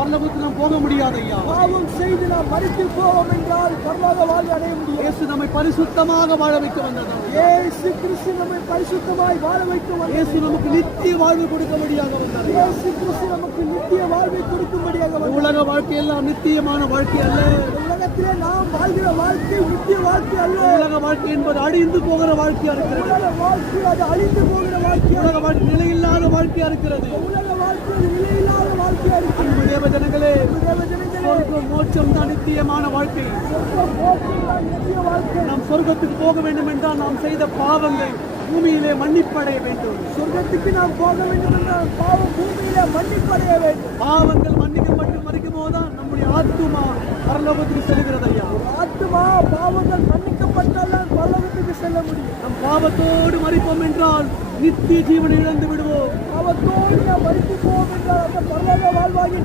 பரலோகத்துக்கு நாம் போக முடியாது ஐயா. பாவம் செய்து நாம் மரித்து போவோம் என்றால் பரலோக வாழ்வு அடைய முடியாது. இயேசு நம்மை பரிசுத்தமாக வாழ வைக்க வந்தவர். இயேசு கிறிஸ்து நம்மை பரிசுத்தமாய் வாழ வைக்க வந்தார். இயேசு நமக்கு நித்திய வாழ்வு கொடுக்கும்படியாக வந்தார். இயேசு கிறிஸ்து நமக்கு நித்திய வாழ்வை கொடுக்கும்படியாக வந்தார். உலக வாழ்க்கை எல்லாம் நித்தியமான வாழ்க்கை அல்ல. உலகத்திலே நாம் வாழ்கிற வாழ்க்கை நித்திய வாழ்க்கை அல்ல. உலக வாழ்க்கை என்பது அழிந்து போகிற வாழ்க்கையா இருக்கிறது. உலக வாழ்க்கை அது அழிந்து போகிற வாழ்க்கை. உலக வாழ்க்கை நிலையில்லாத வாழ்க்கையா இருக்கிறது. உலக வாழ்க்கை நிலையில்லாத வாழ்க்கையா இருக்கிறது. அன்பு தேவ ஜனங்களே, தேவஜனங்களே, சொர்க்கம் மோட்சம் தான் நித்தியமான வாழ்க்கை. சொர்க்கம் மோட்சம் தான் நித்திய வாழ்க்கை. நாம் சொர்க்கத்துக்கு போக வேண்டும் என்றால் நாம் செய்த பாவங்கள் பூமியிலே மன்னிப்படைய வேண்டும். சொர்க்கத்துக்கு நாம் போக வேண்டும் என்றால் பாவம் பூமியிலே மன்னிப்படைய வேண்டும். பாவங்கள் மன்னிக்கப்பட்டு மறிக்கும் போதுதான் நம்முடைய ஆத்துமா பரலோகத்துக்கு செல்கிறது ஐயா. ஆத்துமா பாவங்கள் மன்னிக்கப்பட்டால் தான் பரலோகத்துக்கு செல்ல முடியும். நம் பாவத்தோடு மறிப்போம் என்றால் நித்திய ஜீவனை இழந்து விடுவோம். பாவத்தோடு நாம் மரித்து போவோம் என்றால் அந்த பரலோக வாழ்வாகி